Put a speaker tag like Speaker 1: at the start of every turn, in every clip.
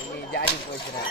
Speaker 1: இன்னைக்கு ஜாடி போச்சுடா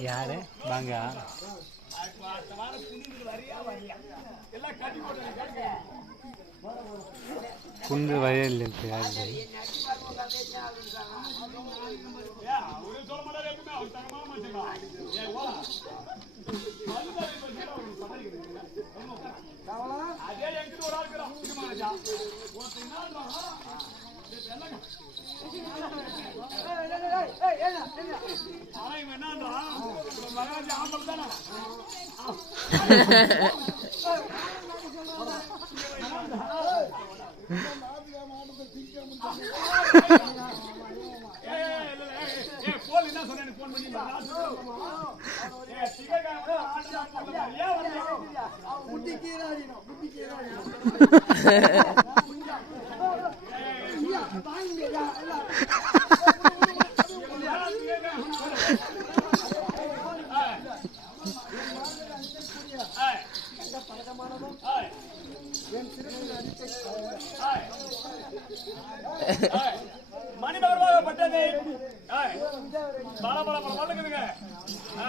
Speaker 2: யாரு? வாங்க குண்டு வயல் யாரு?
Speaker 3: மணிமகர்வாகப்பட்டது பல பல பல வழங்குதுங்க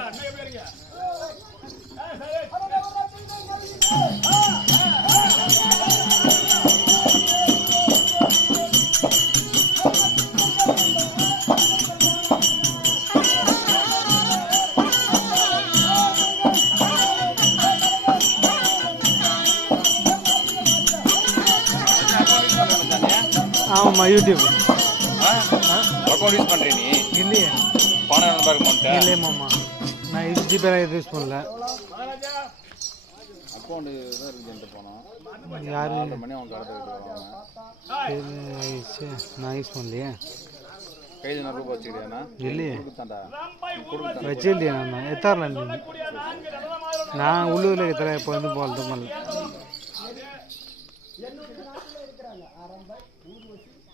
Speaker 3: இன்னும் எப்படி இருக்கீங்க ஆ, சரி.
Speaker 2: ஆமாம்மா யூடியூப்
Speaker 4: அக்கௌண்ட் யூஸ் பண்றீ நீ?
Speaker 2: இல்லையே.
Speaker 4: பணம் நம்பர் அமௌண்ட்
Speaker 2: இல்லையே மாமா. நான் இது ஜிபே யூஸ் பண்ணல.
Speaker 4: அக்கௌண்ட் தான் இருக்குன்ட்டு போனோம்
Speaker 2: யாரு?
Speaker 4: மணி அவங்க
Speaker 2: ஆயிடுச்சு. நான் யூஸ் பண்ணலையே.
Speaker 4: கையில் நிறைய ரூபாய்
Speaker 2: இல்லையே. நான். எத்தாரில் நீ நான் உள்ளூரில் இருக்கிற இப்போ வந்து போகிறது பண்ணல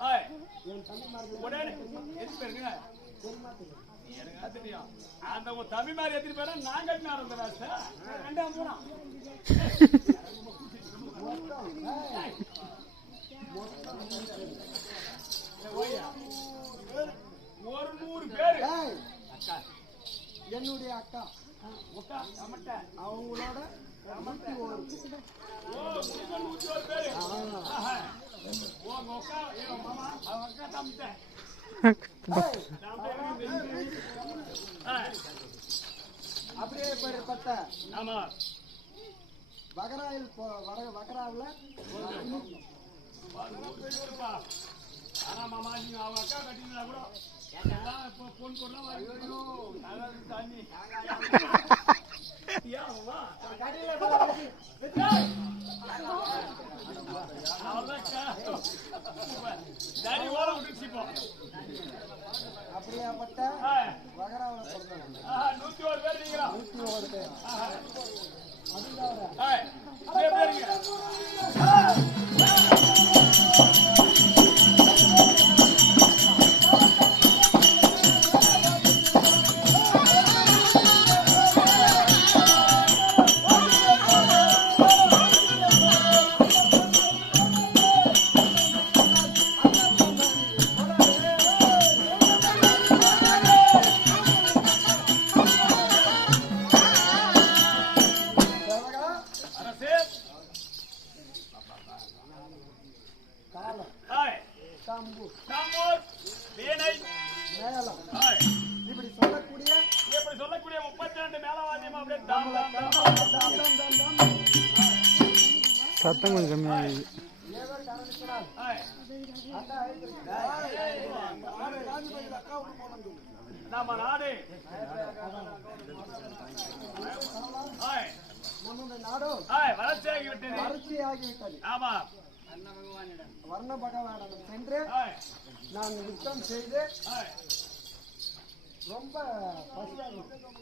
Speaker 3: ஹாய் உடனே எத்தனை பேருங்க எனக்கு தெரியும். அந்த உங்க தம்பி மாதிரி எத்தனை பேரா நான் கட்டின அந்த வேஸ்ட் ரெண்டாம் போறான். ஒரு நூறு பேரு.
Speaker 1: என்னுடைய அக்கா. அவங்களோட
Speaker 3: ஓ நூத்தி ஒரு பேரு. உங்க அக்கா என் மாமா அவங்க அக்கா தம்பிட்ட
Speaker 1: அப்படியே பெறப்பட்ட
Speaker 3: ஆமா
Speaker 1: வகராயில் போ- வர- வகராவில்
Speaker 3: இருப்பா. ஆனா மாமா நீங்க அவங்க அக்கா கட்டினா கூட எல்லாம் பொண்ணு கொண்டா ஐயோ நூத்தி ஒரு பேர் நீங்களா
Speaker 1: நூற்றி ஒரு பேர்
Speaker 3: ஆ,
Speaker 1: கம்பு
Speaker 3: நாமோர் வீணை ஆய்
Speaker 1: இப்படி சொல்லக்கூடிய
Speaker 3: இப்படி சொல்லக்கூடிய முப்பத்தி ரெண்டு அப்படியே
Speaker 2: சத்தம் கொஞ்சம் கம்மியாகுது
Speaker 1: ஏதோ காரணத்தினால் அக்கா.
Speaker 3: நம்ம நாடு.
Speaker 1: நம்முடைய நாடோ
Speaker 3: ஆய் வளர்ச்சியாகி விட்டது.
Speaker 1: வறட்சி ஆகிவிட்டது
Speaker 3: ஆமா.
Speaker 1: வர்ண பகவானிடம் சென்று நான் யுத்தம் செய்து ரொம்ப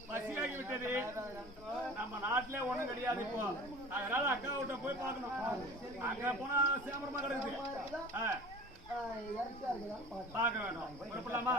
Speaker 3: பசியாகி விட்டது நம்ம நாட்டிலே ஒண்ணும் கிடையாது இப்போ. அதனால அக்கா விட்ட போய் பார்க்கணும். அங்க போனா சேமரமா கிடக்குது. பார்க்க வேணும் புறப்படலாமா?